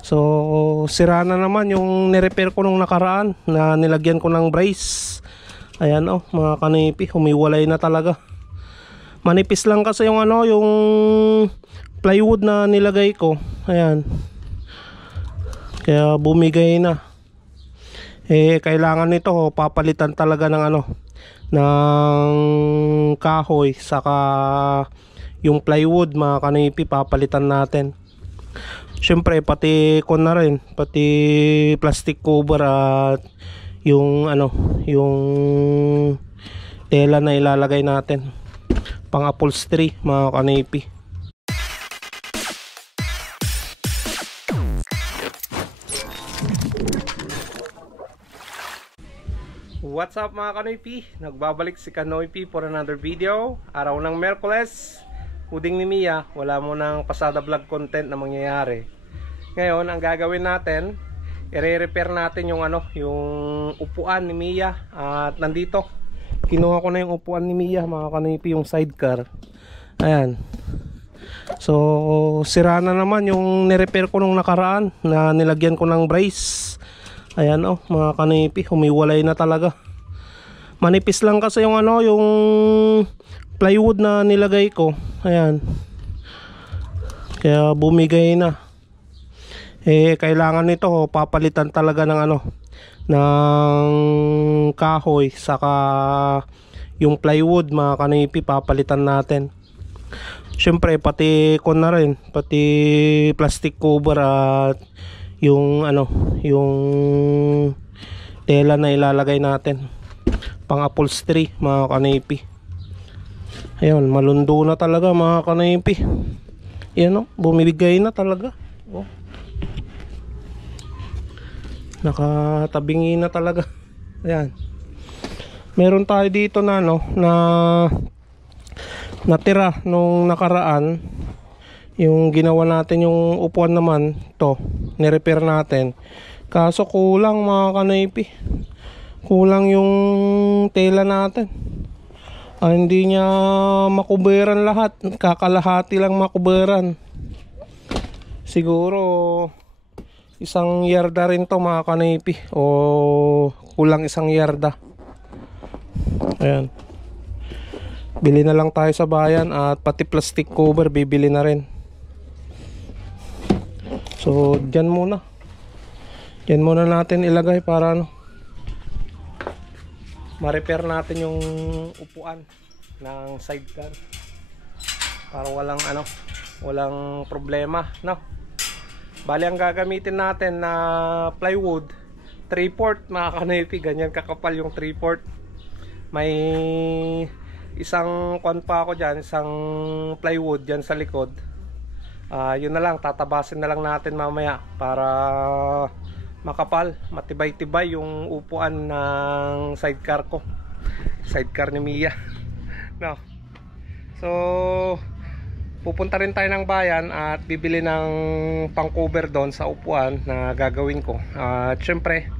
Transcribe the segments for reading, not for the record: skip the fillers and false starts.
So sira na naman yung nirepair ko nung nakaraan na nilagyan ko ng brace. Ayan mga kanipi, humiwalay na talaga. Manipis lang kasi yung yung plywood na nilagay ko. Ayan. Kaya bumigay na. Kailangan nito papalitan talaga ng ng kahoy saka yung plywood mga kanipi, papalitan natin. Syempre pati kon na rin, pati plastic cover at yung yung tela na ilalagay natin pang upholstery mga kanipi. What's up mga kanoypi? Nagbabalik si Kanoypi for another video. Araw ng Merkules, huding ni Mia. Wala mo ng pasada vlog content na mangyayari. Ngayon, ang gagawin natin, i-repair natin yung yung upuan ni Mia. At nandito, kinuha ko na yung upuan ni Mia mga kanoypi, yung sidecar. Ayan. So, sira na naman yung nirepair ko nung nakaraan na nilagyan ko ng brace. Ayan mga kanipi, humiwalay na talaga. Manipis lang kasi yung yung plywood na nilagay ko. Ayan. Kaya bumigay na. Kailangan nito papalitan talaga ng ng kahoy saka yung plywood mga kanipi, papalitan natin. Syempre pati kon na rin, pati plastic cover at yung yung tela na ilalagay natin pang upholstery mga kanipi. Ayun, malundo na talaga mga kanipi. Yan bumibigay na talaga. Nakatabingi na talaga. Ayan. Meron tayo dito na na natira nung nakaraan. Yung ginawa natin yung upuan naman, to nirepair natin. Kaso kulang mga kanipi, kulang yung tela natin. Hindi niya makuberan lahat, kakalahati lang makuberan. Siguro isang yarda rin to mga kanipi, o kulang isang yarda. Ayan, bili na lang tayo sa bayan at pati plastic cover bibili na rin. So dyan muna natin ilagay para ma-repair natin yung upuan ng sidecar para walang problema Bali ang gagamitin natin na plywood 3/4 mga kanipi, ganyan kakapal yung 3/4. May isang kwan pa ako dyan, isang plywood dyan sa likod. Yun na lang, tatabasin na lang natin mamaya para makapal, matibay-tibay yung upuan ng sidecar ko, sidecar ni Mia. So pupunta rin tayo ng bayan at bibili ng pang cover doon sa upuan na gagawin ko. At syempre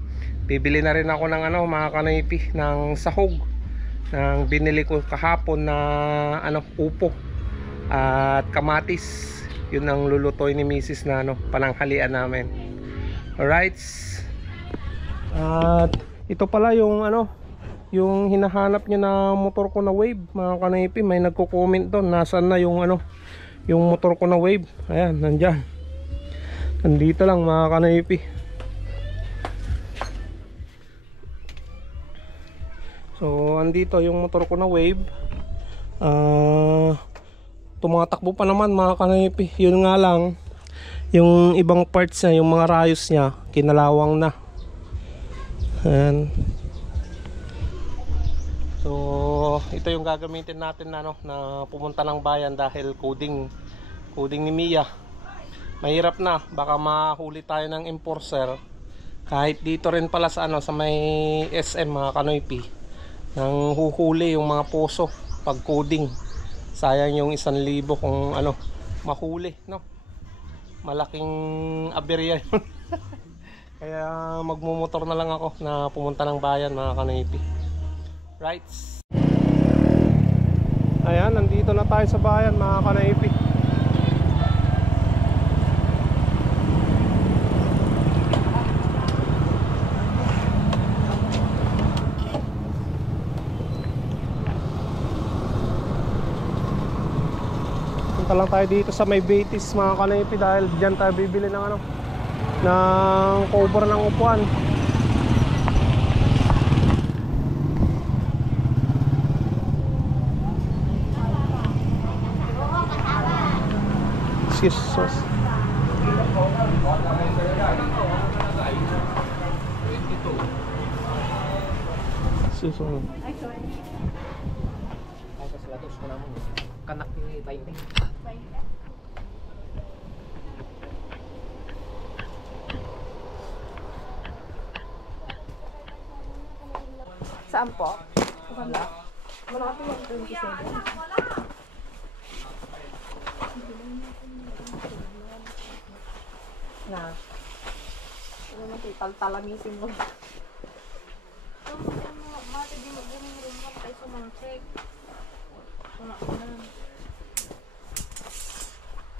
bibili na rin ako ng mga kanipi, ng sahog ng binili ko kahapon na upo at kamatis. Yun ang lulutoy ni Mrs. na pananghalian namin. Alright. At ito pala yung yung hinahanap niya na motor ko na wave mga kanipi. May nagko-comment doon, nasaan na yung yung motor ko na wave. Ayan, nandyan. Nandito lang mga kanipi. So andito yung motor ko na wave. Tumatakbo pa naman mga kanipi. Yun nga lang, yung ibang parts niya, yung mga rayos niya, kinalawang na. Ayan. So ito yung gagamitin natin na pumunta ng bayan dahil coding ni Mia. Mahirap na, baka mahuli tayo ng enforcer. Kahit dito rin pala sa sa may SM mga kanoypi, nang huhuli yung mga poso pag coding. Sayang yung 1,000 kung mahuli, malaking aberya yun. Kaya magmumotor na lang ako na pumunta ng bayan mga kanipi. Right. Ayan, nandito na tayo sa bayan mga kanipi. Punta lang tayo dito sa may Betis mga kanipi dahil dyan tayo bibili ng ano, ng cover ng upuan. Jesus. Susunod. Kanak ni 20. Saan po? Wala. Wala po yung 27. Na. Ano mo tayo, talamisin mo. Mati di mag-ring ka tayo sa mga check. Wala ko na.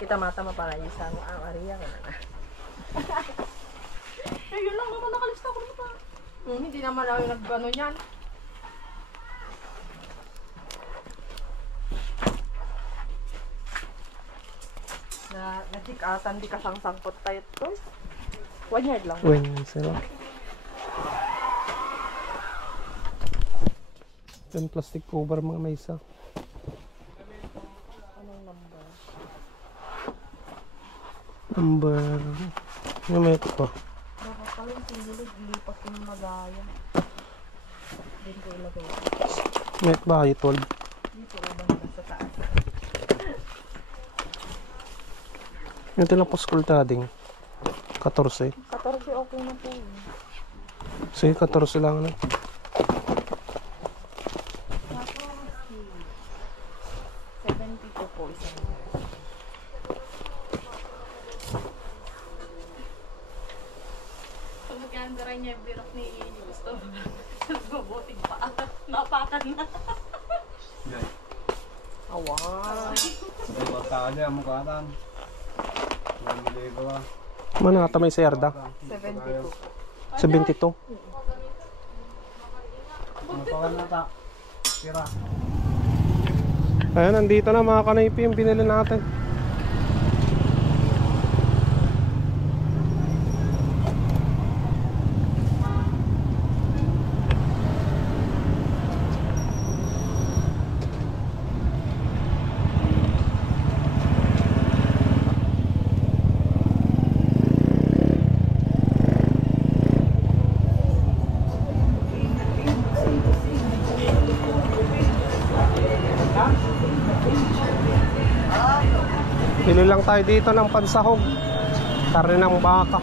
Kita mata mapalayo sa ano, ang area ko na. Eh, yun lang naman nakalista ko na pa. Hindi naman ako nag-ano yan. Natikatan di kasangsangpot tayo to. 1 yard lang. Sila. Yung plastic cover mga may isa. Anong number? Number. Yung may ito pa. Baka pala yung singilid, lipat yung magaya. Dito ko ilagay. May ito ba? 12. Dito ilagay sa taas. Yung tinapos-kultading 14. 14 okay na po. Sige, 14 lang na. Tapos, 72 po isang. Maganda rin niya yung birok ni Gusto. Nagbaboting pa. Napakan na. Awan. Batanya mukha tan. Mana ata may serda? 72. 72. Ano pa na ta? Tira. Ayan, nandito na mga kanipi yung binili natin. Bili lang tayo dito ng pansahog, karne ng baka.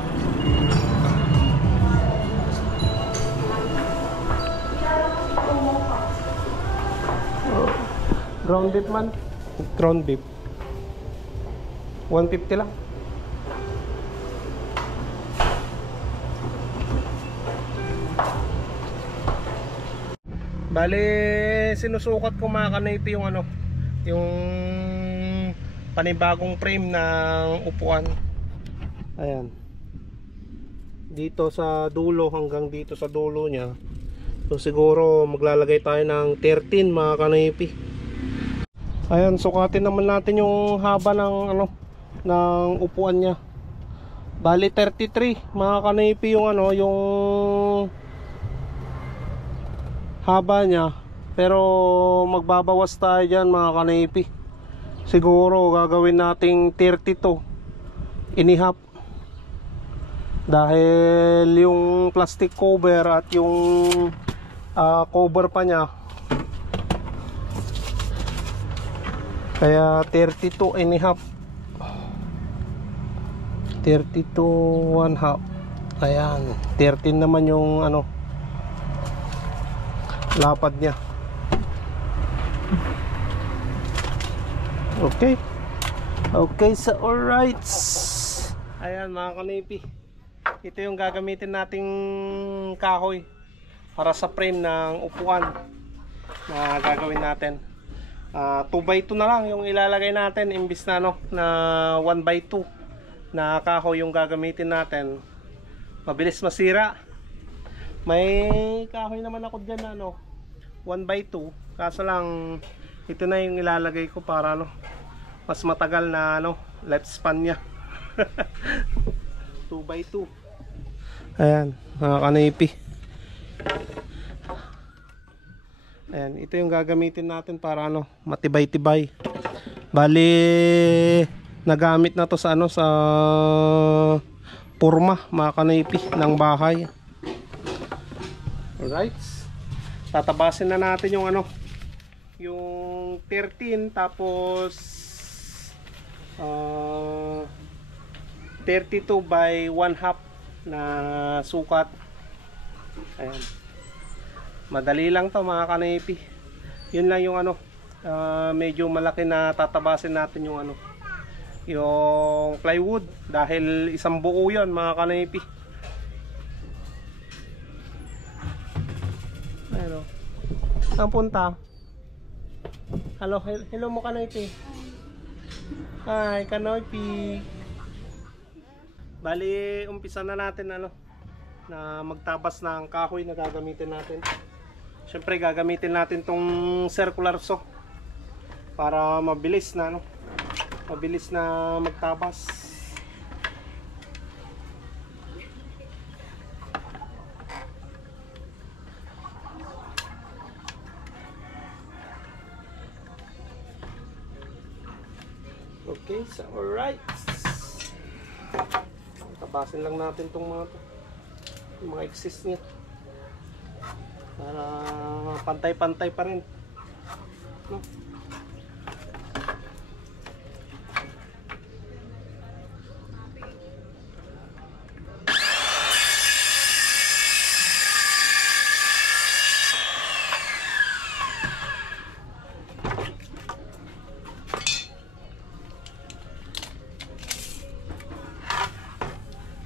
Ground beef man. Ground beef 150 lang. Bale, sinusukat ko mga kanipi yung ano, yung panibagong frame ng upuan. Ayan. Dito sa dulo hanggang dito sa dulo niya. So siguro maglalagay tayo ng 13 mga kanipi. Ayan, sukatin naman natin yung haba ng ano, ng upuan niya. Bali 33 mga kanipi yung ano, yung haba niya. Pero magbabawas tayo diyan mga kanipi. Siguro gagawin nating 32 inihap. Dahil yung plastic cover at yung cover pa niya, kaya 32 inihap. 32 1 half. Ayan, 13 naman yung ano, lapad niya. Okay. Okay, so alright. Ayan mga kanipi, ito yung gagamitin nating kahoy para sa frame ng upuan na gagawin natin. 2x2 na lang yung ilalagay natin imbis na no, na 1x2 na kahoy yung gagamitin natin. Mabilis masira. May kahoy naman ako dyan na no, 1x2, kaso lang ito na yung ilalagay ko para no, mas matagal na ano, lifespan niya. 2x2. Ayan, mga kanipi. Ayan, ito yung gagamitin natin para ano, matibay-tibay. Bali, nagamit na to sa ano, sa purma, mga kanipi, ng bahay. Alright. Tatabasin na natin yung ano, yung 13 tapos 32 by 1/2 na sukat. Ayan. Madali lang to mga kanipi. Yun lang yung ano, medyo malaki na tatabasin natin yung ano, yung plywood dahil isang buo yun mga kanipi. Ano? Saan punta? Hello mo kanipi. Hi kanipi. Bali, umpisa na natin ano, na magtabas ng kahoy na gagamitin natin. Siyempre gagamitin natin tong circular saw para mabilis na ano, mabilis na magtabas. Okay, so alright. Tabasin lang natin tong mga to, yung mga exist niya para pantay-pantay pa rin, no?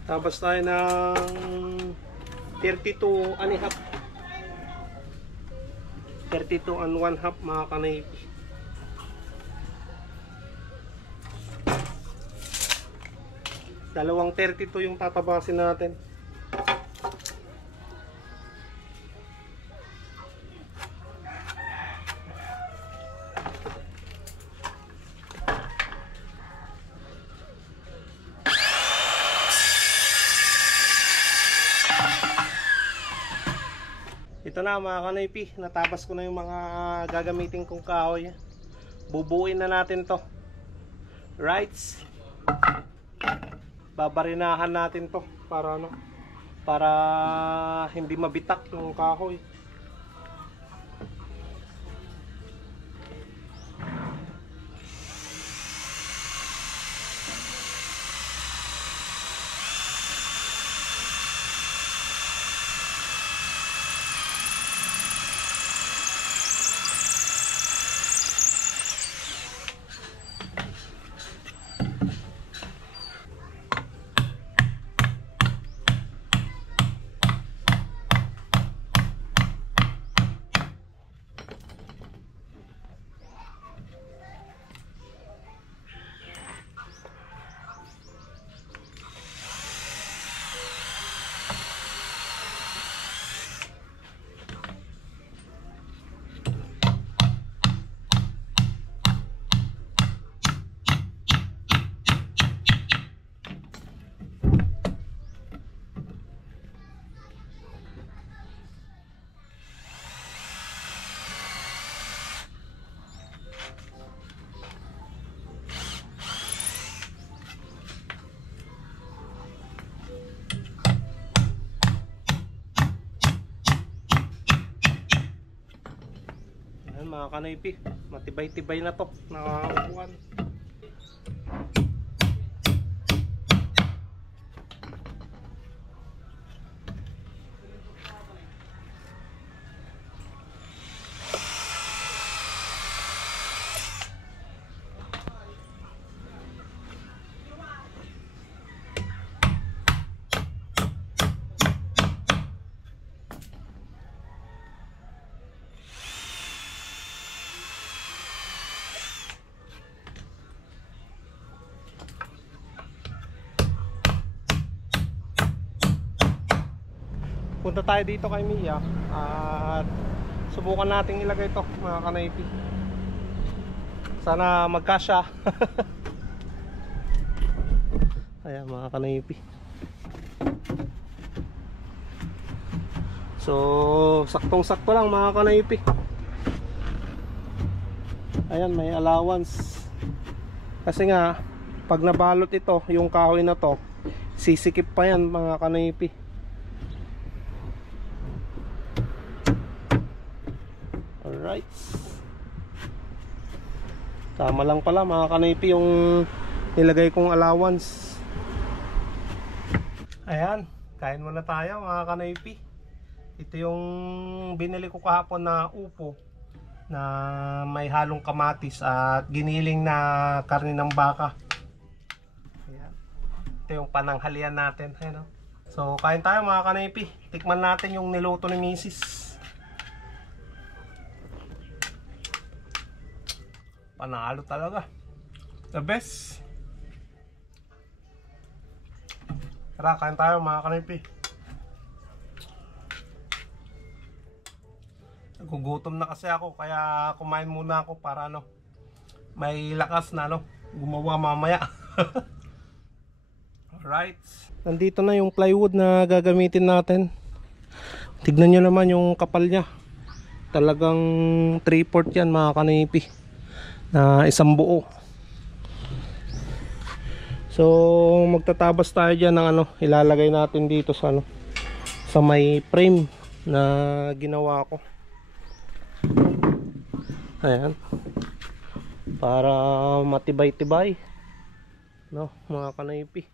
Tapos tayo ng 32 and a half. 32 and 1/2 mga kanipi. Dalawang 32 yung tatabasin natin. Ito na mga kanipi, natabas ko na yung mga gagamitin kong kahoy. Bubuuin na natin to. Right? Babarinahan natin to para ano, para hindi mabitak yung kahoy. Mga kanipi, matibay-tibay na to, nakakaupuan. Punta tayo dito kay Mia at subukan nating ilagay ito mga kanipi. Sana magkasya. Ayan mga kanipi. So saktong-sakto lang mga kanipi. Ayan, may allowance. Kasi nga pag nabalot ito, yung kahoy na to, sisikip pa yan mga kanipi. Alright. Tama lang pala mga kanipi yung nilagay kong allowance. Ayan, kain muna tayo mga kanipi. Ito yung binili ko kahapon na upo na may halong kamatis at giniling na karne ng baka. Ayan. Ito yung pananghalian natin. Ayan, oh. So kain tayo mga kanipi. Tikman natin yung niluto ni Mrs. Panalo talaga. The best. Tara, kain tayo mga kanipi. Nagugutom na kasi ako, kaya kumain muna ako para ano, may lakas na gumawa mamaya. Alright. Nandito na yung plywood na gagamitin natin. Tignan nyo naman yung kapal nya. Talagang 3/4 yan mga kanipi, na isang buo. So magtatabas tayo dyan ng ilalagay natin dito sa sa may frame na ginawa ko. Ayan, para matibay-tibay, mga kanipi.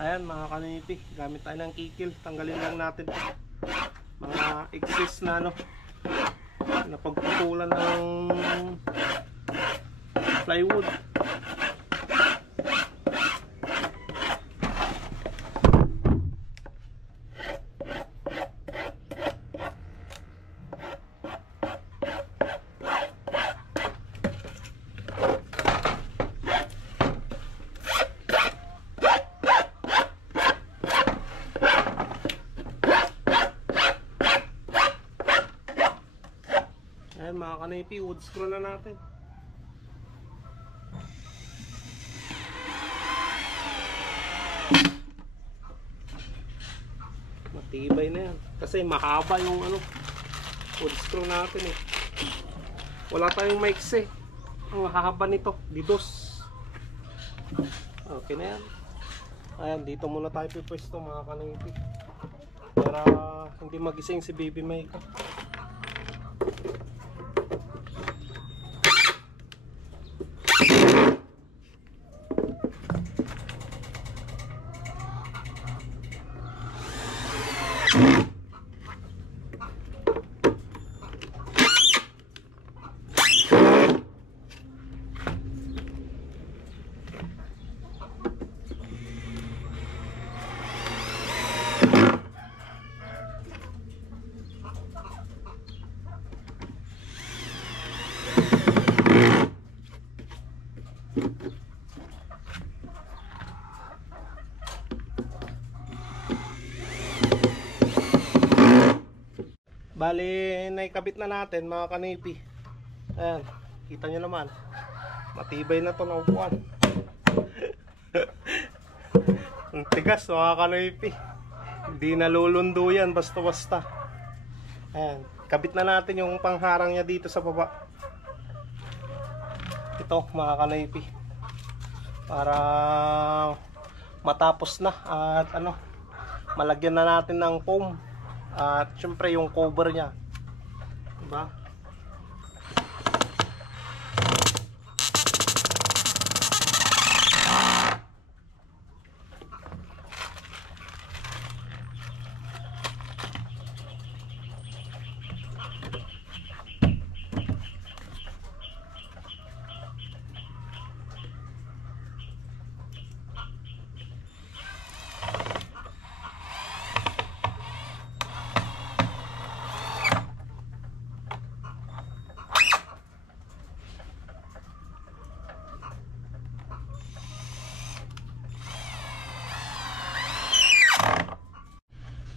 Ayan mga kanipi, gamit tayo ng kikil. Tanggalin lang natin mga excess na napagputulan ng plywood. Ayan mga kanipi, wood screw na natin. Matibay na yan. Kasi mahaba yung wood screw natin eh. Wala tayong maiksi. Ang hahaba nito, didos. Okay na yan. Ayan, dito muna tayo pipwesto mga kanipi, para hindi magising si Baby Mike. Bali, naikabit na natin mga kanipi. Ayan, kita nyo naman. Matibay na to na upuan. Ang tigas mga kanipi. Hindi nalulundo yan basta-basta. Ayan, kabit na natin yung pangharang niya dito sa baba. Ito mga kanipi. Para matapos na at ano, malagyan na natin ng foam. At syempre yung cover niya, diba?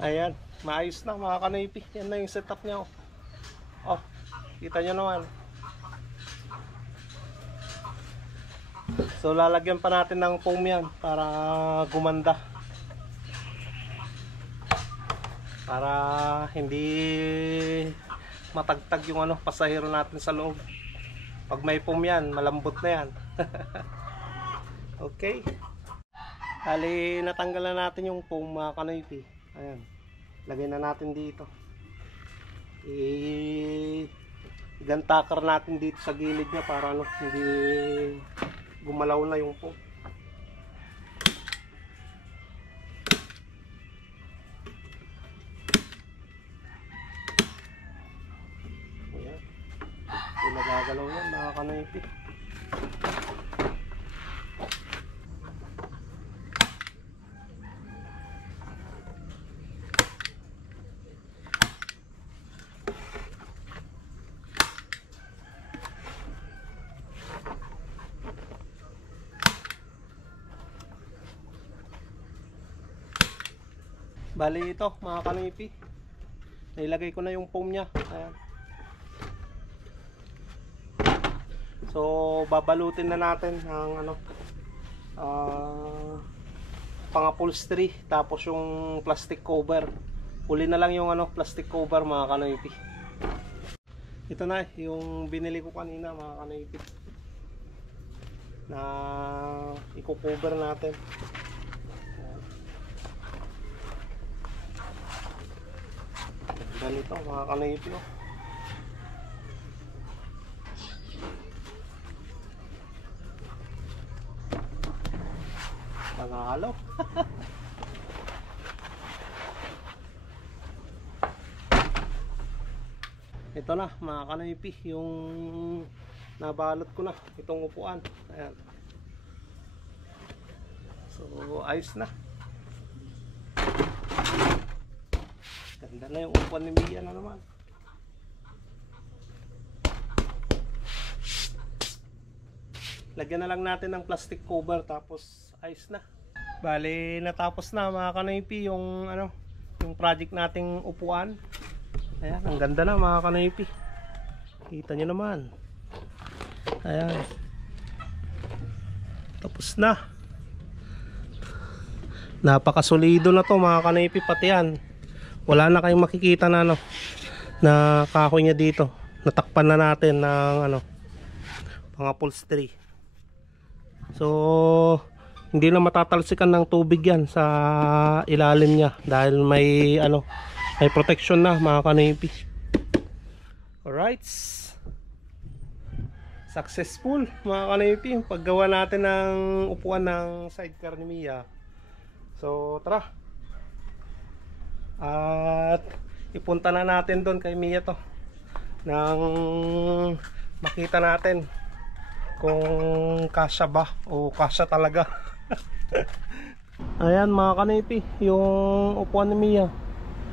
Ayan, maayos na mga kanipi. Yan na yung setup niya. Oh, kita nyo naman. So lalagyan pa natin ng foam yan para gumanda. Para hindi matagtag yung ano, pasahero natin sa loob. Pag may foam yan, malambot na yan. Okay. Hali, natanggal na natin yung foam mga kanipi. Ayan. Lagay na natin dito. Igantakar natin dito sa gilid niya para ano, hindi gumalaw na yung foam. Ayan. Hindi nagagalaw yan mga kanipi. Bali ito mga kanipi, nailagay ko na yung foam nya. Ayan. So babalutin na natin ng ano, pang-upholstery, tapos yung plastic cover. Uli na lang yung ano, plastic cover mga kanipi. Ito na yung binili ko kanina mga kanipi, na i-cover natin. Ganito mga kanipi. Panalo. Ito na mga kanipi, yung nabalot ko na itong upuan. Ayan. So ayos na. Ganda na yung upuan ni Mia na naman. Lagyan na lang natin ng plastic cover tapos ayos na. Bali natapos na mga kanipi yung ano, yung project nating upuan. Ayan, ang ganda na mga kanipi. Kita nyo naman. Ayan. Tapos na. Napakasolido na to mga kanipi, pati yan. Wala na kayong makikita na ano, na kahoy niya dito. Natakpan na natin ng ano, pang-upholstery. So hindi na matatalsikan ng tubig yan sa ilalim niya dahil may ano, may protection na mga kanipi. Alright, successful mga kanipi yung paggawa natin ng upuan ng sidecar ni Mia. So tara, at ipunta na natin doon kay Mia to, nang makita natin kung kasya ba o kasya talaga. Ayan mga kanipi, yung upuan ni Mia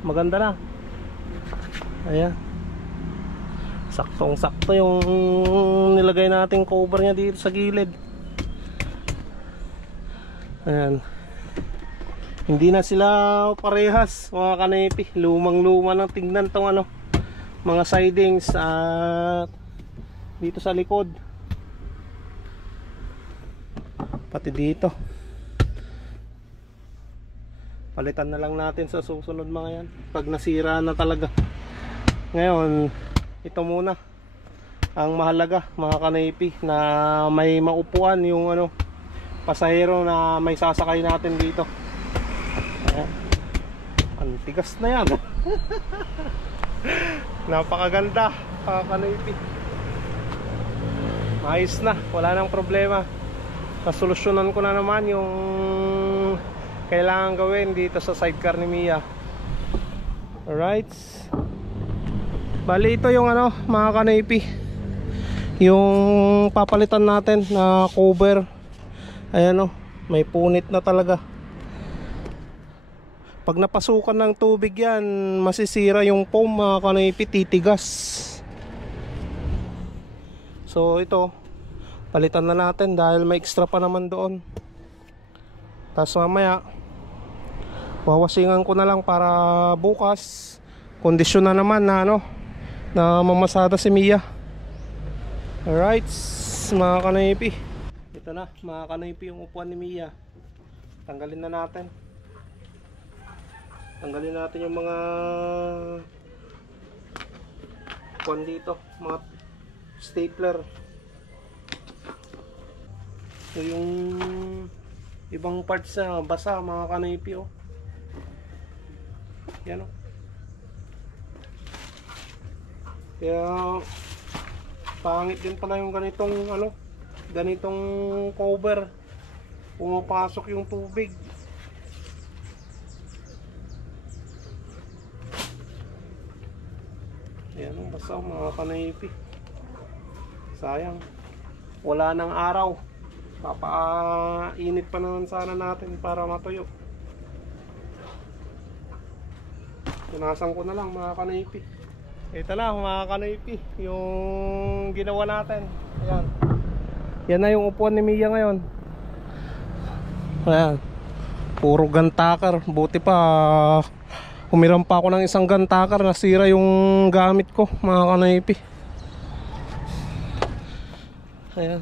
maganda na. Ayan, saktong sakto yung nilagay nating cover nya dito sa gilid. Ayan, hindi na sila parehas mga kanipi. Lumang luma ng tingnan tong ano, mga sidings at dito sa likod, pati dito. Palitan na lang natin sa susunod mga yan pag nasira na talaga. Ngayon ito muna ang mahalaga mga kanaypi, na may maupuan yung pasahero na may sasakay natin dito. Ayan. Ang tigas na yan. Napakaganda mga kanaypi. Ayos na, wala nang problema. Nasolusyonan ko na naman yung kailangan gawin dito sa sidecar ni Mia. Alright, bali ito yung mga kanaypi, yung papalitan natin na cover. Ayan may punit na talaga. Pag napasukan ng tubig yan, masisira yung foam mga kanaypi, titigas. So ito, palitan na natin dahil may extra pa naman doon. Tapos mamaya wawasingan ko na lang para bukas kondisyon na naman na na mamasada si Mia. Alright mga kanaypi, ito na mga kanaypi yung upuan ni Mia. Tanggalin na natin. Tanggalin natin yung mga upuan dito, mga stapler. So yung ibang parts na basa mga kanaypi yan kaya pangit din pala yung ganitong ganitong cover, pumapasok yung tubig. Yan basa mga kanaypi, sayang wala nang araw. Papainit pa naman sana natin para matuyo. Punasan ko na lang mga kanaypi. Ito na mga kanaypi, yung ginawa natin. Ayan. Yan na yung upuan ni Mia ngayon. Ayan. Puro gantakar. Buti pa humiram pa ako ng isang gantakar, nasira yung gamit ko mga kanaypi. Ayan.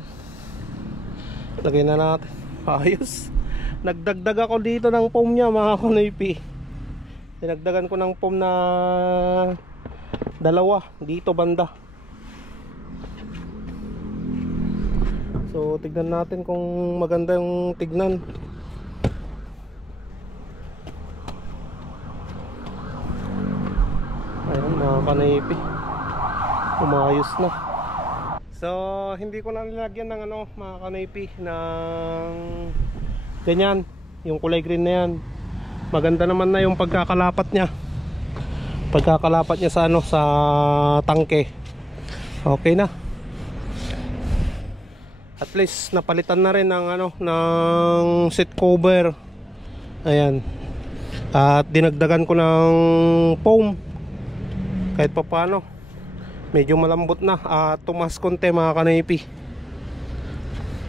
Lagay na natin. Ayos. Nagdagdag ako dito ng foam niya mga kanaypi. Dinagdagan ko ng foam na 2 dito banda. So tignan natin kung maganda yung tignan. Ayan mga kanaypi, umayos na. So hindi ko na nilagyan ng mga kanaypi ng ganyan, yung kulay green na yan. Maganda naman na yung pagkakalapat niya. Pagkakalapat niya sa sa tangke. Okay na. At least napalitan na rin ng ng seat cover. Ayan. At dinagdagan ko ng foam. Kahit pa paano, medyo malambot na at tumas konti mga kanaypi.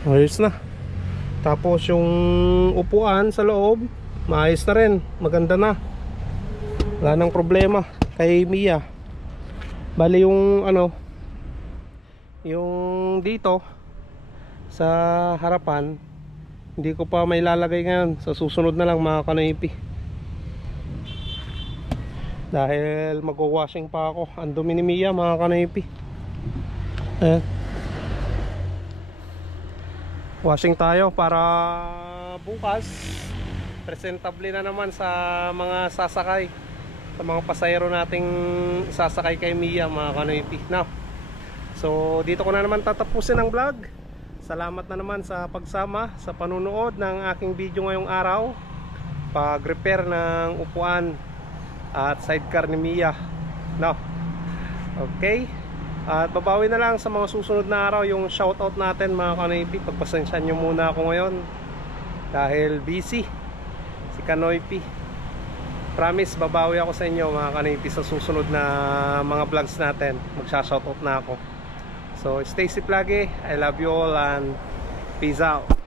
Ayos na. Tapos yung upuan sa loob, maayos na rin, maganda na. Wala nang problema kay Mia. Bali yung yung dito sa harapan, hindi ko pa may lalagay ngayon. Sa susunod na lang mga kanaypi. Dahil magwa-washing pa ako. Ang dumi ni Mia mga kanaypi. Washing tayo para bukas presentable na naman sa mga sasakay, sa mga pasahero nating sasakay kay Mia mga kanaypi. Now, so dito ko na naman tatapusin ang vlog. Salamat na naman sa pagsama, sa panunood ng aking video ngayong araw, pag repair ng upuan at sidecar ni Mia. Now, okay, at babawi na lang sa mga susunod na araw yung shoutout natin mga kanaypi. Pagpasensyahan nyo muna ako ngayon dahil busy si Kanoypi. Promise babawi ako sa inyo mga kanaypi sa susunod na mga vlogs natin. Magsha-shoutout na ako. So stay safe lagi. I love you all and peace out.